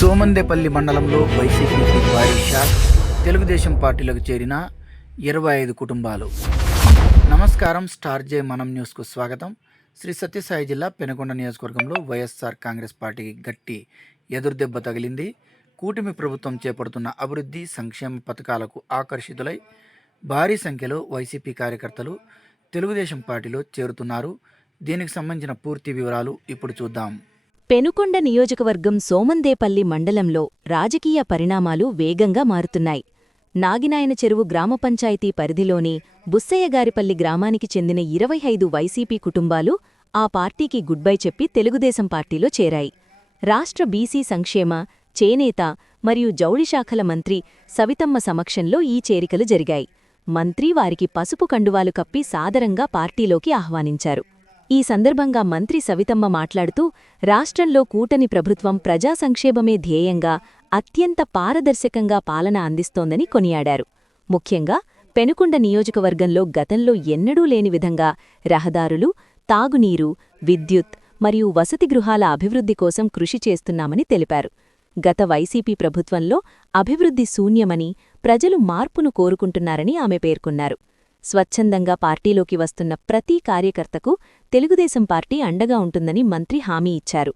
సోమందేపల్లి మండలంలో వైసీపీకి భారీ షాక్. తెలుగుదేశం పార్టీలకు చేరిన 25 కుటుంబాలు. నమస్కారం. స్టార్ జే మనం న్యూస్కు స్వాగతం. శ్రీ సత్యసాయి జిల్లా పెనుకొండ నియోజకవర్గంలో వైఎస్ఆర్ కాంగ్రెస్ పార్టీకి గట్టి ఎదురుదెబ్బ తగిలింది. కూటమి ప్రభుత్వం చేపడుతున్న అభివృద్ధి సంక్షేమ పథకాలకు ఆకర్షితులై భారీ సంఖ్యలో వైసీపీ కార్యకర్తలు తెలుగుదేశం పార్టీలో చేరుతున్నారు. దీనికి సంబంధించిన పూర్తి వివరాలు ఇప్పుడు చూద్దాం. పెనుకొండ నియోజకవర్గం సోమందేపల్లి మండలంలో రాజకీయ పరిణామాలు వేగంగా మారుతున్నాయి. నాగినాయన చెరువు గ్రామ పంచాయతీ పరిధిలోని బుస్సయ్యగారిపల్లి గ్రామానికి చెందిన 25 వైసీపీ కుటుంబాలు ఆ పార్టీకి గుడ్ బై చెప్పి తెలుగుదేశం పార్టీలో చేరాయి. రాష్ట్ర బీసీ సంక్షేమ, చేనేత మరియు జౌళిశాఖల మంత్రి సవితమ్మ సమక్షంలో ఈ చేరికలు జరిగాయి. మంత్రి వారికి పసుపు కండువాలు కప్పి సాదరంగా పార్టీలోకి ఆహ్వానించారు. ఈ సందర్భంగా మంత్రి సవితమ్మ మాట్లాడుతూ రాష్ట్రంలో కూటమి ప్రభుత్వం ప్రజా సంక్షేమమే ధ్యేయంగా అత్యంత పారదర్శకంగా పాలన అందిస్తోందని కొనియాడారు. ముఖ్యంగా పెనుకొండ నియోజకవర్గంలో గతంలో ఎన్నడూ లేని విధంగా రహదారులు, తాగునీరు, విద్యుత్ మరియు వసతి గృహాల అభివృద్ధి కోసం కృషి చేస్తున్నామని తెలిపారు. గత వైసీపీ ప్రభుత్వంలో అభివృద్ధి శూన్యమని, ప్రజలు మార్పును కోరుకుంటున్నారని ఆమె పేర్కొన్నారు. స్వచ్ఛందంగా పార్టీలోకి వస్తున్న ప్రతి కార్యకర్తకు తెలుగుదేశం పార్టీ అండగా ఉంటుందని మంత్రి హామీ ఇచ్చారు.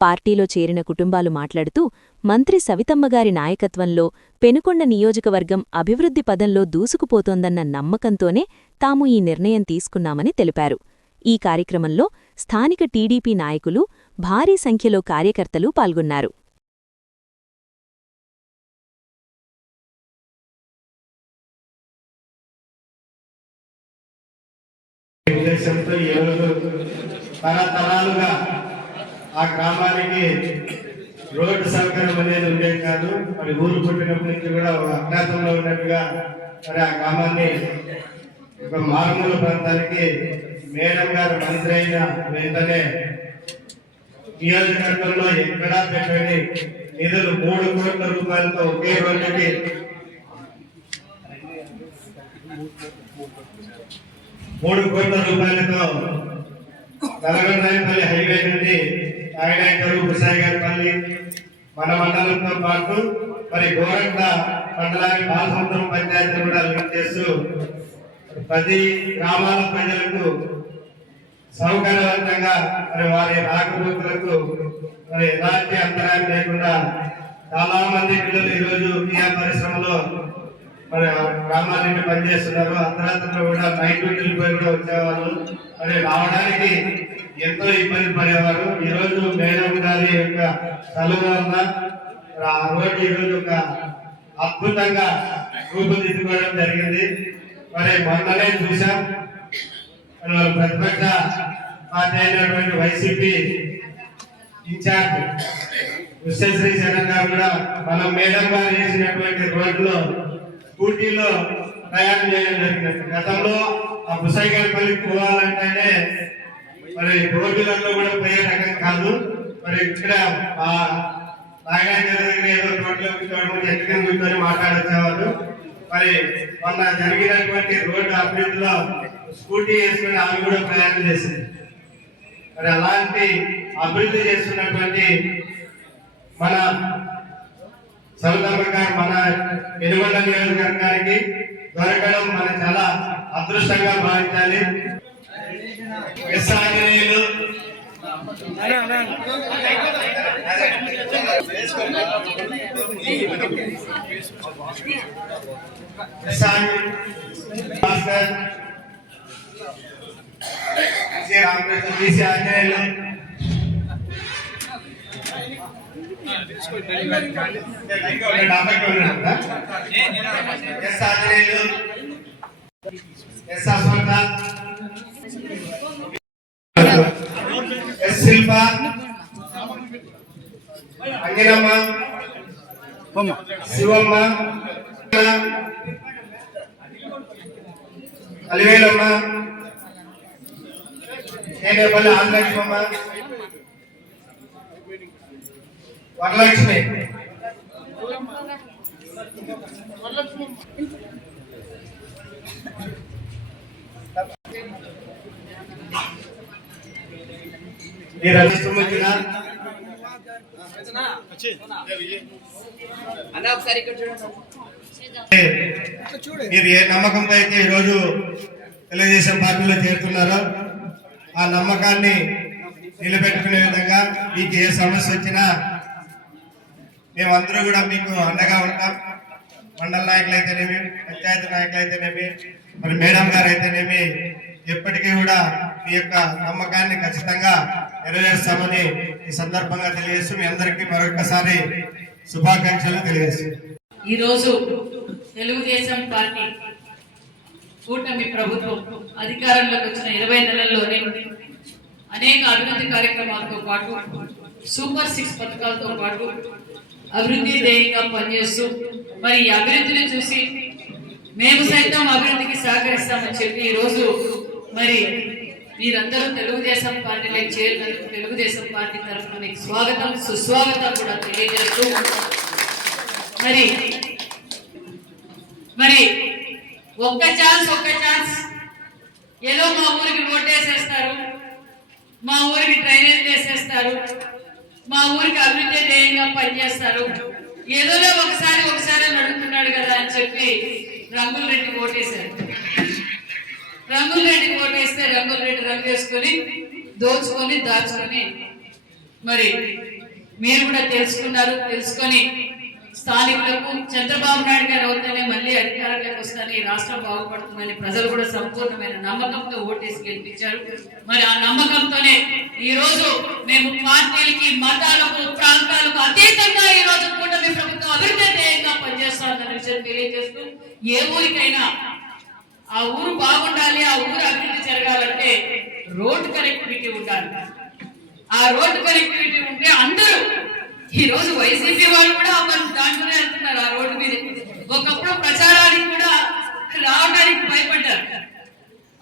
పార్టీలో చేరిన కుటుంబాలు మాట్లాడుతూ మంత్రి సవితమ్మగారి నాయకత్వంలో పెనుకొండ నియోజకవర్గం అభివృద్ధి పదంలో దూసుకుపోతోందన్న నమ్మకంతోనే తాము ఈ నిర్ణయం తీసుకున్నామని తెలిపారు. ఈ కార్యక్రమంలో స్థానిక టీడీపీ నాయకులు, భారీ సంఖ్యలో కార్యకర్తలు పాల్గొన్నారు. ఉద్దేశంతో ఈరోజు తరతరాలుగా ఆ గ్రామానికి రోడ్డు సౌకర్యం అనేది ఉండేది కాదు. మరి ఊరు పుట్టినప్పటి నుంచి కూడా అజ్ఞాతంలో ఉన్నట్టుగా మరి ఆ గ్రామాన్ని ఒక మారుమూల ప్రాంతానికి మేడం గారు మంత్రి అయిన వెంటనే నియోజకవర్గంలో ఎక్కడా పెట్టని నిధులు 3 కోట్ల రూపాయలతో ఒకే రోజుకి 3 కోట్ల రూపాయలతో నల్లగొండపల్లి హైవే నుండి నాగినాయన బుస్సయ్యగారిపల్లి మన మండలంతో పాటు మరి గోరంట్ల మండలానికి బాలసముద్రం పంచాయతీని కూడా లింక్ చేస్తూ ప్రతి గ్రామాల ప్రజలకు సౌకర్యవంతంగా మరి వారి రాకపోకలకు మరి ఎలాంటి అంతరాయం లేకుండా చాలా మంది పిల్లలు ఈరోజు పరిశ్రమలో మరి గ్రామాల నుండి పనిచేస్తున్నారు. అర్ధరాత్రిలో కూడా నైట్ డ్యూటీలు పోయి కూడా వచ్చేవాళ్ళు. మరి రావడానికి ఎంతో ఇబ్బంది పడేవారు. ఈరోజు మేడం గారి యొక్క చదువు వల్ల ఆ రోడ్డు ఈరోజు ఒక అద్భుతంగా రూపుదిద్దుకోవడం జరిగింది. మరి మొన్ననే చూసాం, ప్రతిపక్ష పార్టీ అయినటువంటి వైసీపీ ఇన్ఛార్జ్ విశ్వశ్రీ జగన్ గారు కూడా మనం మేడం గారు వేసినటువంటి రోడ్లో స్కూటీలో ప్రయాణం చేయడం జరిగింది. గతంలో ఆ బుస్సయ్యగారిపల్లికి పోవాలంటేనే మరి రోడ్డులలో కూడా పోయే రకం కాదు. మరి ఇక్కడ ఆ నాగార్జున దగ్గర ఏదో రోడ్లో కూర్చోవడం, ఎక్కడికి కూర్చొని మాట్లాడొచ్చేవారు. మరి మొన్న జరిగినటువంటి రోడ్డు అభివృద్ధిలో స్కూటీ వేసుకుని ఆమె కూడా ప్రయాణం చేసింది. మరి అలాంటి అభివృద్ధి చేస్తున్నటువంటి మన సవితమ్మ గారు మన పెనుకొండ నియోజకవర్గానికి దొరకడం మనం చాలా అదృష్టంగా భావించాలి. రామకృష్ణ బీసీ ఆంజనేయులు, శిల్ప, అంజనమ్మ, శివమ్మ, అలివేలమ్మ, నేనేపల్లి ఆంధ్రలక్ష్మమ్మ, వరలక్ష్మి, మీరు మీరు ఏ నమ్మకంతో అయితే ఈరోజు తెలుగుదేశం పార్టీలో చేరుతున్నారో ఆ నమ్మకాన్ని నిలబెట్టుకునే విధంగా మీకు ఏ సమస్య వచ్చినా మేమందరూ కూడా మీకు అండగా ఉంటాం. మండల నాయకులు అయితేనేమి, పంచాయతీ నాయకులు అయితేనేమి, మరి మేడం గారు అయితేనేమి, ఎప్పటికీ కూడా మీ యొక్క నమ్మకాన్ని ఖచ్చితంగా నెరవేరుస్తామని ఈ సందర్భంగా తెలియజేస్తూ మీ అందరికీ మరొకసారి శుభాకాంక్షలు తెలియజేస్తున్నాం. ఈరోజు తెలుగుదేశం పార్టీ కూటమి ప్రభుత్వం అధికారంలోకి వచ్చిన 20 నెలల్లోనే అనేక అభివృద్ధి కార్యక్రమాలతో పాటు సూపర్ 6 పథకాలతో పాటు అభివృద్ధి ధ్యేయంగా పనిచేస్తూ మరి ఈ అభివృద్ధిని చూసి మేము సైతం అభివృద్ధికి సహకరిస్తామని చెప్పి ఈరోజు మరి మీరందరూ తెలుగుదేశం పార్టీలోకి చేరినందుకు తెలుగుదేశం పార్టీ తరఫున మీకు స్వాగతం సుస్వాగతం కూడా తెలియజేస్తూ మరి ఒక్క ఛాన్స్ ఏదో మా ఊరికి రోడ్ వేసేస్తారు, మా ఊరికి డ్రైనేజ్ వేసేస్తారు, మా ఊరికి అభివృద్ధి ధ్యేయంగా పనిచేస్తారు, ఏదోలో ఒకసారి అని అడుగుతున్నాడు కదా అని చెప్పి రంగుల రెడ్డి ఓటేశారు. రంగుల రెడ్డికి ఓటేస్తే రంగుల రెడ్డి రంగు వేసుకొని దోచుకొని దాచుకొని మరి మీరు కూడా తెలుసుకొని స్థానికులకు చంద్రబాబు నాయుడు గారు అవుతానే మళ్ళీ అధికారంలోకి వస్తారని రాష్ట్రం బాగుపడుతుందని ప్రజలు కూడా సంపూర్ణమైన నమ్మకంతో ఓటేసి గెలిపించారు. మరి ఆ నమ్మకంతోనే ఈ రోజు మేము పార్టీలకి, మతాలకు, ప్రాంతాలకు అతీతంగా ఈ రోజు కూటమి ప్రభుత్వం అభివృద్ధి ధ్యేయంగా పనిచేస్తామన్న విషయం తెలియజేస్తూ ఏ ఊరికైనా ఆ ఊరు బాగుండాలి, ఆ ఊరు అభివృద్ధి జరగాలంటే రోడ్డు కనెక్టివిటీ ఉండాలి. ఆ రోడ్డు కనెక్టివిటీ ఉంటే అందరూ ఈ రోజు వైసీపీ వాళ్ళు కూడా దాంట్లోనే వెళ్తున్నారు ఆ రోడ్డు మీద. ఒకప్పుడు ప్రచారానికి కూడా రావడానికి భయపడ్డారు.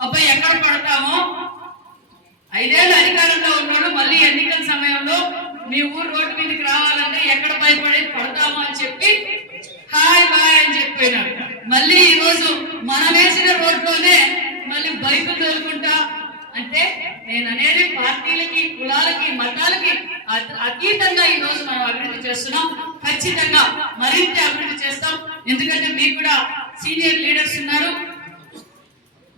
అబ్బాయి ఎక్కడ పడతామో, 5 ఏళ్ళు అధికారంలో ఉన్నాడు, మళ్ళీ ఎన్నికల సమయంలో మీ ఊరు రోడ్డు మీదకి రావాలంటే ఎక్కడ భయపడి పడతామో అని చెప్పి హాయ్ బాయ్ అని చెప్పినాడు. మళ్ళీ ఈ రోజు మనం వేసిన రోడ్లోనే మళ్ళీ బైకులు తోలుకుంటా అంటే నేను అనేది పార్టీలకి, కులాలకి, మతాలకి అతీతంగా ఈ రోజు మనం అభివృద్ధి చేస్తున్నాం. ఖచ్చితంగా మరింత అభివృద్ధి చేస్తాం. ఎందుకంటే మీకు కూడా సీనియర్ లీడర్స్ ఉన్నారు,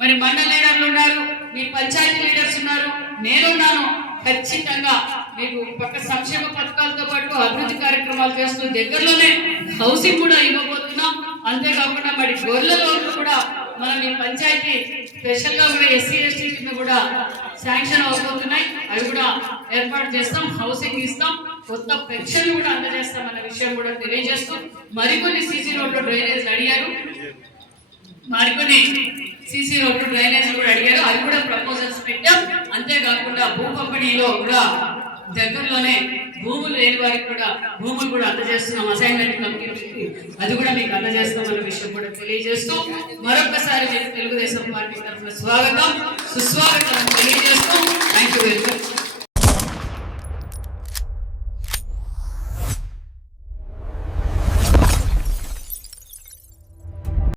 మరి మండల లీడర్లు ఉన్నారు, మీ పంచాయతీ లీడర్స్ ఉన్నారు, నేనున్నాను. ఖచ్చితంగా మీకు పక్క సంక్షేమ పథకాలతో పాటు అభివృద్ధి కార్యక్రమాలు చేస్తూ దగ్గరలోనే హౌసింగ్ కూడా ఇవ్వబోతున్నాం. అంతేకాకుండా మరి గొర్రెలలో కూడా మనం ఈ పంచాయతీ స్పెషల్ గా కూడా ఎస్సీ ఎస్టీ కింద కూడా శాంక్షన్ అవబోతున్నాయి. అవి కూడా ఏర్పాటు చేస్తాం, హౌసింగ్ ఇస్తాం, కొత్త పెన్షన్లు కూడా అందజేస్తాం అన్న విషయం కూడా తెలియజేస్తూ మరికొన్ని సీసీ రోడ్లు డ్రైనేజ్ అడిగారు, కూడా అడిగారు. అవి కూడా ప్రపోజల్స్ పెట్టాం. అంతేకాకుండా భూ పంపిణీలో కూడా దగ్గరలోనే భూములు లేని వారికి కూడా భూములు కూడా అందజేస్తున్నాం అసైన్మెంట్ కమిటీకి. అది కూడా మీకు అందజేస్తామన్న విషయం కూడా తెలియజేస్తూ మరొకసారి మీకు తెలుగుదేశం పార్టీ తరఫున స్వాగతం సుస్వాగతం తెలియజేస్తూ థ్యాంక్ యూ వెరీ మచ్.